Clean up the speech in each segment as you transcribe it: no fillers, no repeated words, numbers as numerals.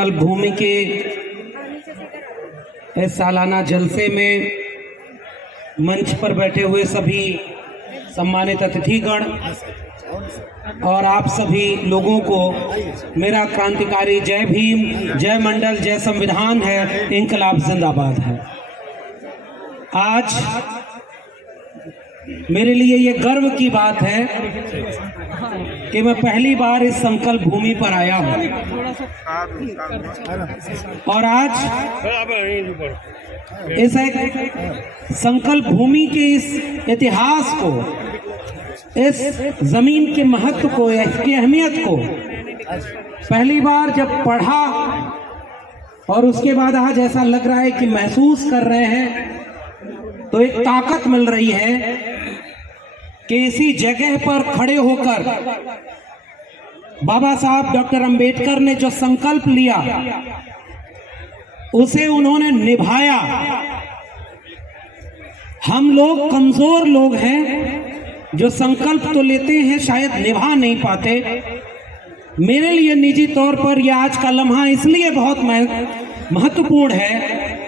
संकल्प भूमि के इस सालाना जलसे में मंच पर बैठे हुए सभी सम्मानित अतिथिगण और आप सभी लोगों को मेरा क्रांतिकारी जय भीम, जय मंडल, जय संविधान है, इंकलाब जिंदाबाद है। आज मेरे लिए ये गर्व की बात है कि मैं पहली बार इस संकल्प भूमि पर आया हूँ और आज इस एक संकल्प भूमि के इस इतिहास को, इस जमीन के महत्व को, इसकी अहमियत को पहली बार जब पढ़ा और उसके बाद आज ऐसा लग रहा है कि महसूस कर रहे हैं, तो एक ताकत मिल रही है कि इसी जगह पर खड़े होकर बाबा साहब डॉक्टर अंबेडकर ने जो संकल्प लिया उसे उन्होंने निभाया। हम लोग कमजोर लोग हैं जो संकल्प तो लेते हैं, शायद निभा नहीं पाते। मेरे लिए निजी तौर पर यह आज का लम्हा इसलिए बहुत महत्वपूर्ण है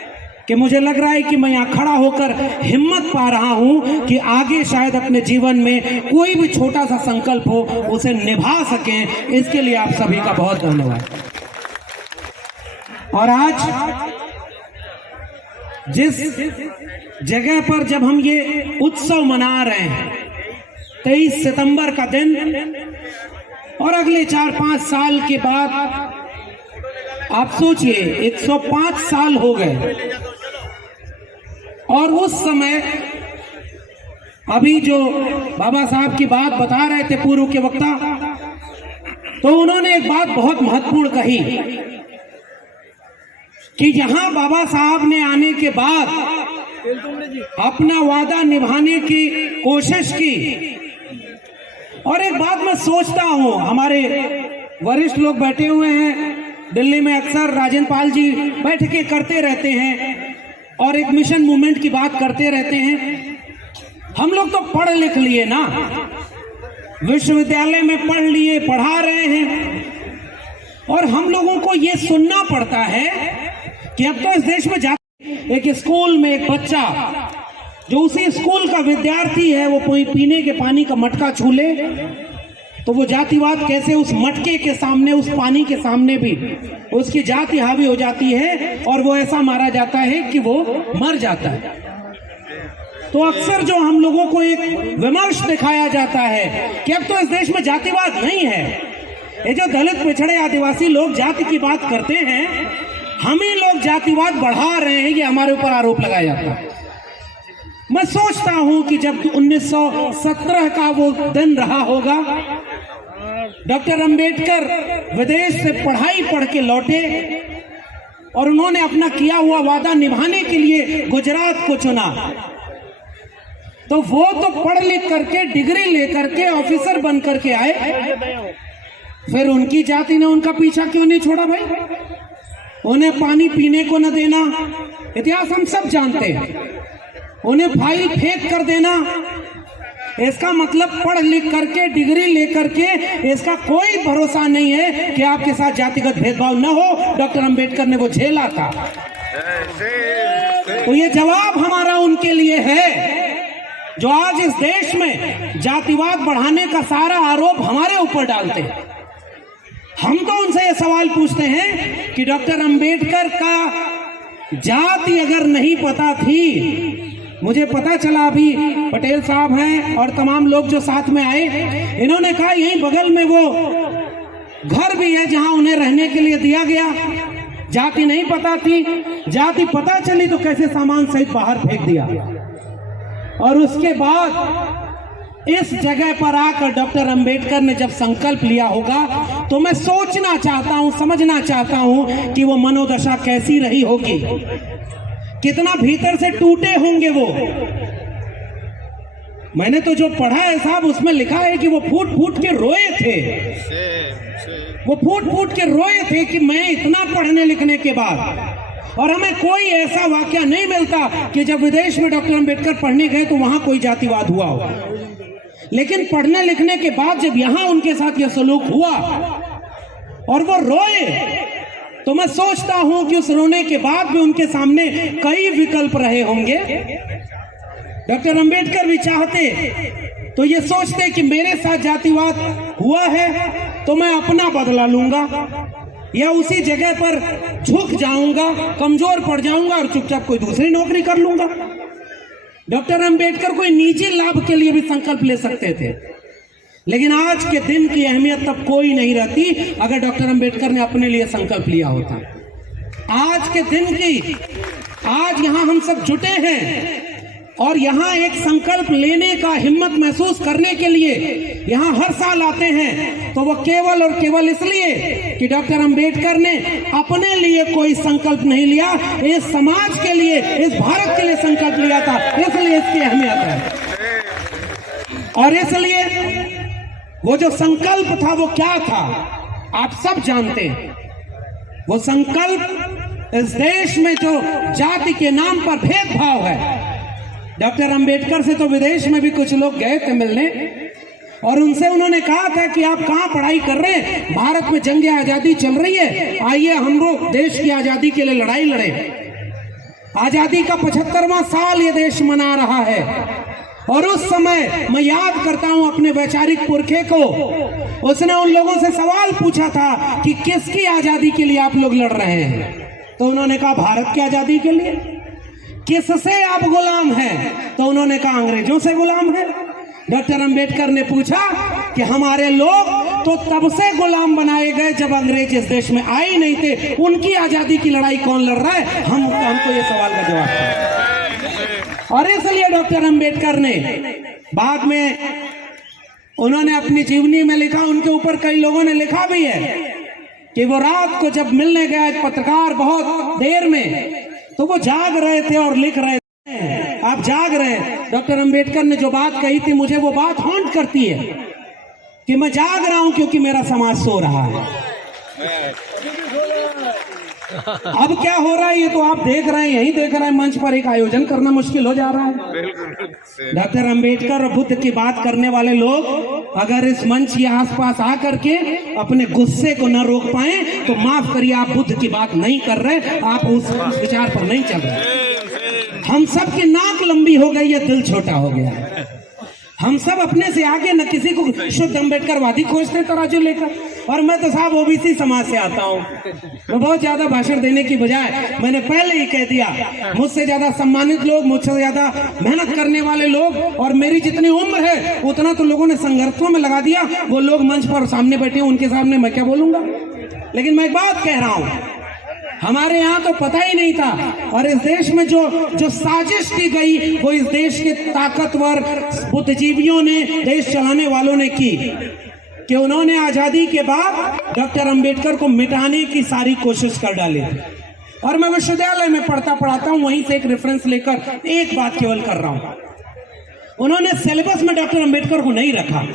कि मुझे लग रहा है कि मैं यहाँ खड़ा होकर हिम्मत पा रहा हूँ कि आगे शायद अपने जीवन में कोई भी छोटा सा संकल्प हो उसे निभा सकें। इसके लिए आप सभी का बहुत धन्यवाद। और आज जिस जगह पर जब हम ये उत्सव मना रहे हैं, 23 सितंबर का दिन, और अगले 4-5 साल के बाद आप सोचिए 105 साल हो गए, और उस समय अभी जो बाबा साहब की बात बता रहे थे पूर्व के वक्ता, तो उन्होंने एक बात बहुत महत्वपूर्ण कही कि यहां बाबा साहब ने आने के बाद अपना वादा निभाने की कोशिश की। और एक बात मैं सोचता हूं, हमारे वरिष्ठ लोग बैठे हुए हैं दिल्ली में, अक्सर राजेंद्र पाल जी बैठ के करते रहते हैं और एक मिशन मूवमेंट की बात करते रहते हैं। हम लोग तो पढ़ लिख लिए ना, विश्वविद्यालय में पढ़ लिए, पढ़ा रहे हैं, और हम लोगों को ये सुनना पड़ता है कि अब तो इस देश में जाके एक स्कूल में एक बच्चा जो उसी स्कूल का विद्यार्थी है वो पीने के पानी का मटका छू ले तो वो जातिवाद कैसे उस मटके के सामने, उस पानी के सामने भी उसकी जाति हावी हो जाती है और वो ऐसा मारा जाता है कि वो मर जाता है। तो अक्सर जो हम लोगों को एक विमर्श दिखाया जाता है कि अब तो इस देश में जातिवाद नहीं है। ये जो दलित, पिछड़े, आदिवासी लोग जाति की बात करते हैं, हम ही लोग जातिवाद बढ़ा रहे हैं, ये हमारे ऊपर आरोप लगाया जाता है। मैं सोचता हूं कि जब 1917 का वो दिन रहा होगा, डॉक्टर अंबेडकर विदेश से पढ़ाई पढ़ के लौटे और उन्होंने अपना किया हुआ वादा निभाने के लिए गुजरात को चुना, तो वो तो पढ़ लिख करके, डिग्री लेकर के, ऑफिसर बन करके आए, फिर उनकी जाति ने उनका पीछा क्यों नहीं छोड़ा भाई? उन्हें पानी पीने को न देना, इतिहास हम सब जानते हैं। उन्हें फाइल फेंक कर देना, इसका मतलब पढ़ लिख करके, डिग्री लेकर के, इसका कोई भरोसा नहीं है कि आपके साथ जातिगत भेदभाव न हो। डॉक्टर अंबेडकर ने वो झेला था। तो ये जवाब हमारा उनके लिए है जो आज इस देश में जातिवाद बढ़ाने का सारा आरोप हमारे ऊपर डालते हैं। हम तो उनसे ये सवाल पूछते हैं कि डॉक्टर अंबेडकर का जाति अगर नहीं पता थी, मुझे पता चला अभी पटेल साहब हैं और तमाम लोग जो साथ में आए, इन्होंने कहा यहीं बगल में वो घर भी है जहां उन्हें रहने के लिए दिया गया। जाति नहीं पता थी, जाति पता चली तो कैसे सामान सहित बाहर फेंक दिया। और उसके बाद इस जगह पर आकर डॉक्टर अंबेडकर ने जब संकल्प लिया होगा, तो मैं सोचना चाहता हूं, समझना चाहता हूं कि वो मनोदशा कैसी रही होगी, कितना भीतर से टूटे होंगे वो। मैंने तो जो पढ़ा है साहब, उसमें लिखा है कि वो फूट फूट के रोए थे, वो फूट फूट के रोए थे कि मैं इतना पढ़ने लिखने के बाद, और हमें कोई ऐसा वाकया नहीं मिलता कि जब विदेश में डॉक्टर अंबेडकर पढ़ने गए तो वहां कोई जातिवाद हुआ हो। लेकिन पढ़ने लिखने के बाद जब यहां उनके साथ यह सलूक हुआ और वो रोए, तो मैं सोचता हूं कि उस रोने के बाद भी उनके सामने कई विकल्प रहे होंगे। डॉक्टर अंबेडकर भी चाहते तो ये सोचते कि मेरे साथ जातिवाद हुआ है तो मैं अपना बदला लूंगा, या उसी जगह पर झुक जाऊंगा, कमजोर पड़ जाऊंगा और चुपचाप कोई दूसरी नौकरी कर लूंगा। डॉक्टर अंबेडकर कोई निजी लाभ के लिए भी संकल्प ले सकते थे, लेकिन आज के दिन की अहमियत तब कोई नहीं रहती अगर डॉक्टर अंबेडकर ने अपने लिए संकल्प लिया होता। आज के दिन की आज यहाँ हम सब जुटे हैं और यहाँ एक संकल्प लेने का हिम्मत महसूस करने के लिए यहाँ हर साल आते हैं, तो वो केवल और केवल इसलिए कि डॉक्टर अंबेडकर ने अपने लिए कोई संकल्प नहीं लिया, इस समाज के लिए, इस भारत के लिए संकल्प लिया था, इसलिए इसकी अहमियत है। और इसलिए वो जो संकल्प था वो क्या था आप सब जानते हैं। वो संकल्प इस देश में जो जाति के नाम पर भेदभाव है, डॉक्टर अंबेडकर से तो विदेश में भी कुछ लोग गए थे मिलने और उनसे उन्होंने कहा था कि आप कहाँ पढ़ाई कर रहे हैं, भारत में जंग आजादी चल रही है, आइए हम लोग देश की आजादी के लिए लड़ाई लड़े। आजादी का 75वां साल ये देश मना रहा है और उस समय मैं याद करता हूं अपने वैचारिक पुरखे को, उसने उन लोगों से सवाल पूछा था कि किसकी आजादी के लिए आप लोग लड़ रहे हैं, तो उन्होंने कहा भारत की आजादी के लिए। किससे आप गुलाम हैं, तो उन्होंने कहा अंग्रेजों से गुलाम है। डॉक्टर अंबेडकर ने पूछा कि हमारे लोग तो तब से गुलाम बनाए गए जब अंग्रेज इस देश में आए नहीं थे, उनकी आजादी की लड़ाई कौन लड़ रहा है, हमको ये सवाल का जवाब था। और इसलिए डॉक्टर अंबेडकर ने बाद में उन्होंने अपनी जीवनी में लिखा, उनके ऊपर कई लोगों ने लिखा भी है कि वो रात को जब मिलने गया एक पत्रकार बहुत देर में, तो वो जाग रहे थे और लिख रहे थे, आप जाग रहे हैं। डॉक्टर अंबेडकर ने जो बात कही थी मुझे वो बात हॉन्ट करती है कि मैं जाग रहा हूं क्योंकि मेरा समाज सो रहा है। अब क्या हो रहा है ये तो आप देख रहे हैं, यही देख रहे हैं, मंच पर एक आयोजन करना मुश्किल हो जा रहा है। डॉक्टर अंबेडकर और बुद्ध की बात करने वाले लोग अगर इस मंच के आसपास आकर के अपने गुस्से को न रोक पाए तो माफ करिए, आप बुद्ध की बात नहीं कर रहे, आप उस विचार पर नहीं चल रहे। हम सब की नाक लंबी हो गई है, दिल छोटा हो गया है। हम सब अपने से आगे न किसी को शुद्ध अंबेडकरवादी खोजते तराजू लेकर। और मैं तो साहब ओबीसी समाज से आता हूँ, तो बहुत ज्यादा भाषण देने की बजाय मैंने पहले ही कह दिया, मुझसे ज्यादा सम्मानित लोग, मुझसे ज्यादा मेहनत करने वाले लोग और मेरी जितनी उम्र है उतना तो लोगों ने संघर्षों में लगा दिया। वो लोग मंच पर सामने बैठे हैं, उनके सामने मैं क्या बोलूंगा। लेकिन मैं एक बात कह रहा हूँ, हमारे यहाँ तो पता ही नहीं था, और इस देश में जो साजिश की गई वो इस देश के ताकतवर बुद्धिजीवियों ने, देश चलाने वालों ने की, कि उन्होंने आजादी के बाद डॉक्टर अंबेडकर को मिटाने की सारी कोशिश कर डाली। और मैं विश्वविद्यालय में पढ़ाता हूँ, वहीं से एक रेफरेंस लेकर एक बात केवल कर रहा हूँ। उन्होंने सिलेबस में डॉक्टर अंबेडकर को नहीं रखा,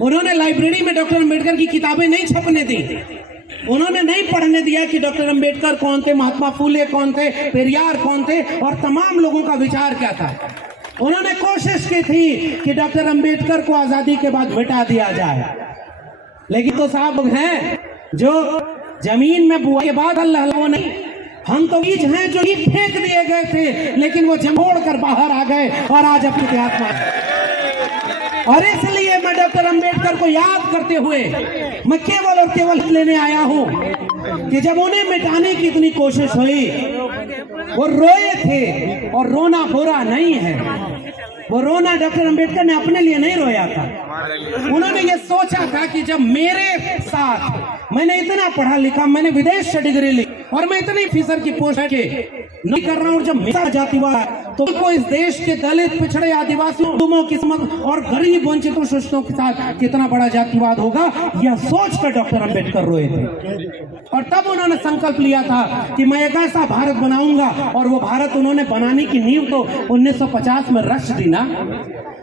उन्होंने लाइब्रेरी में डॉक्टर अंबेडकर की किताबें नहीं छपने दी, उन्होंने नहीं पढ़ने दिया कि डॉक्टर अंबेडकर कौन थे, महात्मा फुले कौन थे, पेरियार कौन थे और तमाम लोगों का विचार क्या था। उन्होंने कोशिश की थी कि डॉक्टर अंबेडकर को आजादी के बाद मिटा दिया जाए, लेकिन तो साहब हैं जो जमीन में बुआई के बाद अल्लाह नहीं, हम तो बीज हैं जो ही फेंक दिए गए थे, लेकिन वो जमोड़ कर बाहर आ गए और आज अपने इतिहास में। और इसलिए मैं डॉक्टर अंबेडकर को याद करते हुए मैं केवल और केवल लेने आया हूं कि जब उन्हें मिटाने की इतनी कोशिश हुई, वो रोए थे, और रोना बुरा नहीं है, वो रोना डॉक्टर अंबेडकर ने अपने लिए नहीं रोया था। उन्होंने ये सोचा था कि जब मेरे साथ, मैंने इतना पढ़ा लिखा, मैंने विदेश से डिग्री ली और मैं इतनी फीसर की पोस्ट के नहीं कर रहा हूँ, जब मेरा जातिवाद तो को इस देश के दलित, पिछड़े, आदिवासियों, किस्मत और गरीब, वंचितों, शोषितों के साथ कितना बड़ा जातिवाद होगा, यह सोचकर डॉक्टर अंबेडकर रोए थे। और तब उन्होंने संकल्प लिया था कि मैं एक ऐसा भारत बनाऊंगा, और वो भारत उन्होंने बनाने की नींव तो 1950 में रच दी ना।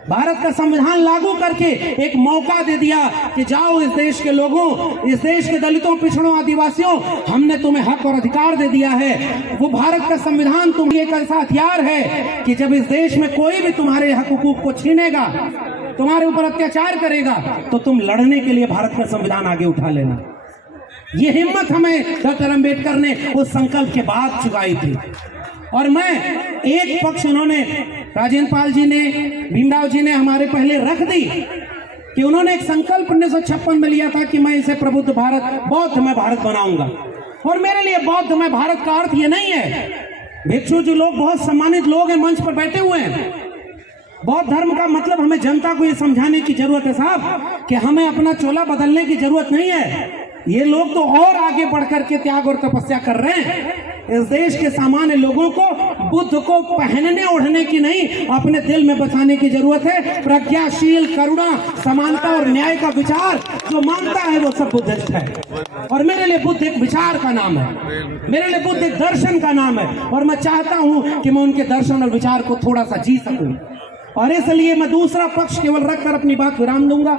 भारत का संविधान लागू करके एक मौका दे दिया कि जाओ इस देश के लोगों, इस देश के दलितों, पिछड़ों, आदिवासियों, हमने तुम्हें हक और अधिकार दे दिया है। वो भारत का संविधान तुम एक ऐसा हथियार है कि जब इस देश में कोई भी तुम्हारे हक हुकूक को छीनेगा, तुम्हारे ऊपर अत्याचार करेगा, तो तुम लड़ने के लिए भारत का संविधान आगे उठा लेना। ये हिम्मत हमें डॉक्टर अंबेडकर ने उस संकल्प के बाद चुकाई थी। और मैं एक पक्ष उन्होंने राजेंद्र पाल जी ने, भीमराव जी ने हमारे पहले रख दी कि उन्होंने एक संकल्प 1956 में लिया था कि मैं इसे प्रबुद्ध भारत, बौद्ध में भारत बनाऊंगा। और मेरे लिए बौद्ध में भारत का अर्थ ये नहीं है, भिक्षु जो लोग बहुत सम्मानित लोग हैं मंच पर बैठे हुए हैं, बौद्ध धर्म का मतलब हमें जनता को ये समझाने की जरूरत है साहब कि हमें अपना चोला बदलने की जरूरत नहीं है। ये लोग तो और आगे बढ़ करके त्याग और तपस्या कर रहे हैं। इस देश के सामान्य लोगों को बुद्ध को पहनने ओढ़ने की नहीं, अपने दिल में बसाने की जरूरत है। प्रज्ञाशील, करुणा, समानता और न्याय का विचार जो मानता है वो सब बुद्धिस्ट है। और मेरे लिए बुद्ध एक विचार का नाम है, मेरे लिए बुद्ध एक दर्शन का नाम है। और मैं चाहता हूं कि मैं उनके दर्शन और विचार को थोड़ा सा जी सकूं। और इसलिए मैं दूसरा पक्ष केवल रखकर अपनी बात विराम दूंगा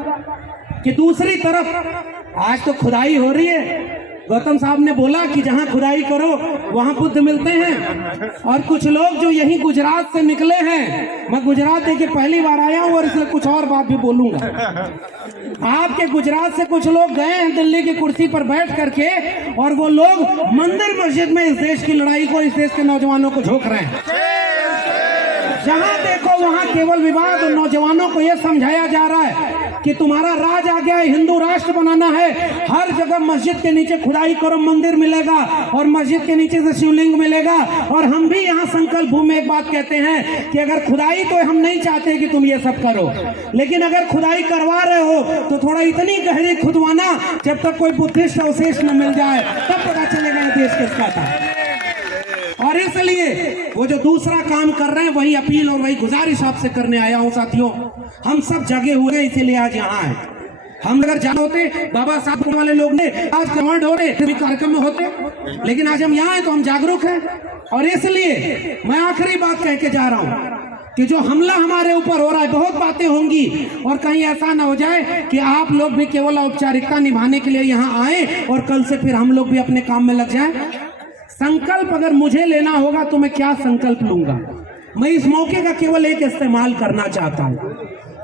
कि दूसरी तरफ आज तो खुदाई हो रही है। गौतम साहब ने बोला कि जहां खुदाई करो वहां बुद्ध मिलते हैं। और कुछ लोग जो यही गुजरात से निकले हैं, मैं गुजरात देखिए पहली बार आया हूं और इसलिए कुछ और बात भी बोलूंगा। आपके गुजरात से कुछ लोग गए हैं दिल्ली की कुर्सी पर बैठ करके, और वो लोग मंदिर मस्जिद में इस देश की लड़ाई को, इस देश के नौजवानों को झोंक रहे हैं। जहां देखो वहां केवल विवाद, और नौजवानों को यह समझाया जा रहा है कि तुम्हारा राज आ गया है, हिंदू राष्ट्र बनाना है, हर जगह मस्जिद के नीचे खुदाई करो मंदिर मिलेगा, और मस्जिद के नीचे से शिवलिंग मिलेगा। और हम भी यहाँ संकल्प भूमि में एक बात कहते हैं कि अगर खुदाई, तो हम नहीं चाहते कि तुम ये सब करो, लेकिन अगर खुदाई करवा रहे हो तो थोड़ा इतनी गहरी खुदवाना जब तक कोई बुद्धिस्ट अवशेष न मिल जाए, तब पता चलेगा ये देश किसका था। और इसलिए वो जो दूसरा काम कर रहे हैं वही अपील और वही गुजारिश आपसे करने आया हूं साथियों। हम सब जगे हुए हैं, इसीलिए आज यहाँ हैं। हम अगर जान होते, बाबा साहब वाले लोग ने आज कमांड होते, कार्यक्रम में होते, लेकिन आज हम यहाँ हैं तो हम जागरूक हैं। और इसलिए मैं आखिरी बात कह के जा रहा हूँ कि जो हमला हमारे ऊपर हो रहा है, बहुत बातें होंगी, और कहीं ऐसा ना हो जाए कि आप लोग भी केवल औपचारिकता निभाने के लिए यहाँ आए और कल से फिर हम लोग भी अपने काम में लग जाए। संकल्प अगर मुझे लेना होगा तो मैं क्या संकल्प लूंगा? मैं इस मौके का केवल एक इस्तेमाल करना चाहता हूं।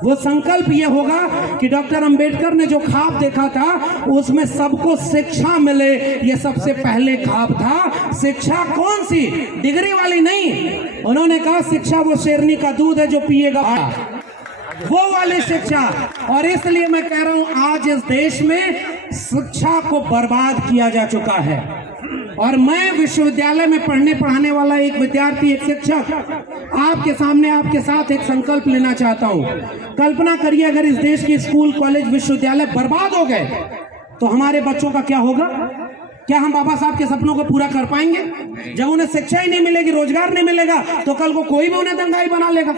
वो संकल्प ये होगा कि डॉक्टर अंबेडकर ने जो ख्वाब देखा था उसमें सबको शिक्षा मिले, ये सबसे पहले ख्वाब था। शिक्षा कौन सी? डिग्री वाली नहीं। उन्होंने कहा शिक्षा वो शेरनी का दूध है जो पिएगा, वो वाली शिक्षा। और इसलिए मैं कह रहा हूं आज इस देश में शिक्षा को बर्बाद किया जा चुका है। और मैं विश्वविद्यालय में पढ़ने पढ़ाने वाला एक विद्यार्थी, एक शिक्षक, आपके सामने आपके साथ एक संकल्प लेना चाहता हूं। कल्पना करिए अगर इस देश के स्कूल, कॉलेज, विश्वविद्यालय बर्बाद हो गए तो हमारे बच्चों का क्या होगा? क्या हम बाबा साहब के सपनों को पूरा कर पाएंगे? जब उन्हें शिक्षा ही नहीं मिलेगी, रोजगार नहीं मिलेगा, तो कल को कोई भी उन्हें दंगाई बना लेगा।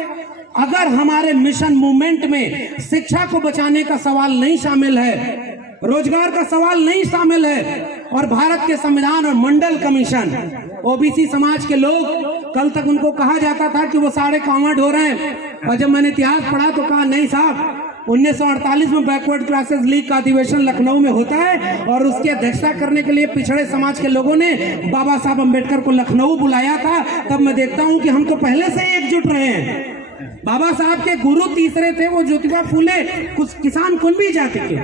अगर हमारे मिशन मूवमेंट में शिक्षा को बचाने का सवाल नहीं शामिल है, रोजगार का सवाल नहीं शामिल है, और भारत के संविधान और मंडल कमीशन, ओबीसी समाज के लोग, कल तक उनको कहा जाता था कि वो सारे कांवड़ हो रहे हैं, और जब मैंने इतिहास पढ़ा तो कहा नहीं साहब, 1948 में बैकवर्ड क्लासेस लीग का अधिवेशन लखनऊ में होता है, और उसकी अध्यक्षता करने के लिए पिछड़े समाज के लोगों ने बाबा साहब अम्बेडकर को लखनऊ बुलाया था। तब मैं देखता हूं कि हम तो पहले से ही एकजुट रहे हैं। बाबा साहब के गुरु तीसरे थे वो ज्योतिबा फूले, कुछ किसान कुणबी जाति के,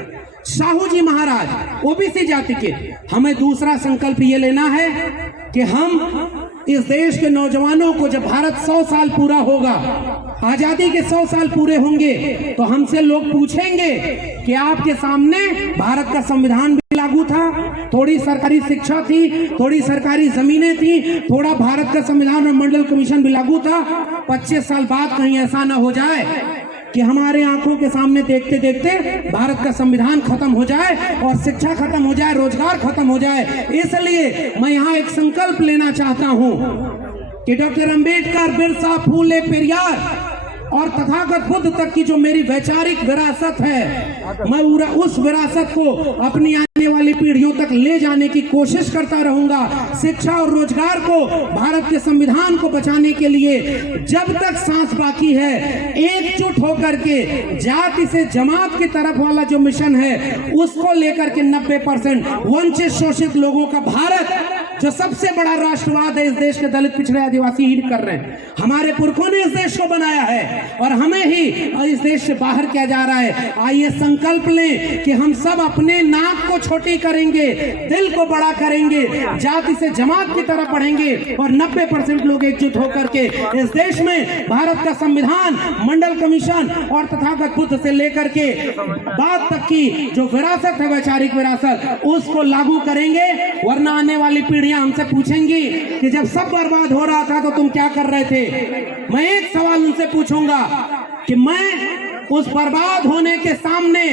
साहू जी महाराज ओबीसी जाति के। हमें दूसरा संकल्प ये लेना है कि हम इस देश के नौजवानों को, जब भारत 100 साल पूरा होगा, आजादी के 100 साल पूरे होंगे, तो हमसे लोग पूछेंगे कि आपके सामने भारत का संविधान भी लागू था, थोड़ी सरकारी शिक्षा थी, थोड़ी सरकारी जमीनें थी, थोड़ा भारत का संविधान और मंडल कमीशन भी लागू था। 25 साल बाद कहीं ऐसा ना हो जाए कि हमारे आंखों के सामने देखते देखते भारत का संविधान खत्म हो जाए और शिक्षा खत्म हो जाए, रोजगार खत्म हो जाए। इसलिए मैं यहाँ एक संकल्प लेना चाहता हूँ कि डॉक्टर अंबेडकर, बिरसा, फूले, पेरियार और तथागत बुद्ध तक की जो मेरी वैचारिक विरासत है, मैं उस विरासत को अपनी आने वाली पीढ़ियों तक ले जाने की कोशिश करता रहूंगा। शिक्षा और रोजगार को, भारत के संविधान को बचाने के लिए जब तक सांस बाकी है, एकजुट होकर के जाति से जमात की तरफ वाला जो मिशन है उसको लेकर के 90% वंचित शोषित लोगों का भारत जो सबसे बड़ा राष्ट्रवाद है इस देश के दलित पिछड़े आदिवासी ही कर रहे हैं। हमारे पुरखों ने इस देश को बनाया है और हमें ही इस देश से बाहर किया जा रहा है। आइए संकल्प लें कि हम सब अपने नाक को छोटी करेंगे, दिल को बड़ा करेंगे, जाति से जमात की तरफ बढ़ेंगे और 90% लोग एकजुट होकर के इस देश में भारत का संविधान, मंडल कमीशन और तथागत बुद्ध से लेकर के बाद तक की जो विरासत है, वैचारिक विरासत, उसको लागू करेंगे। वरना आने वाली पीढ़ियां हमसे पूछेंगी कि जब सब बर्बाद हो रहा था तो तुम क्या कर रहे थे। मैं एक सवाल उनसे पूछूंगा कि मैं उस बर्बाद होने के सामने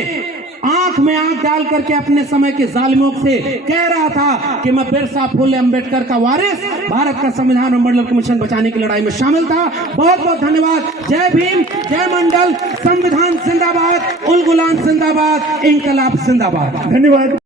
आंख में आंख डाल करके अपने समय के जालिमों से कह रहा था कि मैं बिरसा फुले अंबेडकर का वारिस, भारत का संविधान और मंडल कमीशन बचाने की लड़ाई में शामिल था। बहुत बहुत धन्यवाद। जय भीम, जय मंडल, संविधान जिंदाबाद, उल गुलाम जिंदाबाद, इंकलाब जिंदाबाद। धन्यवाद।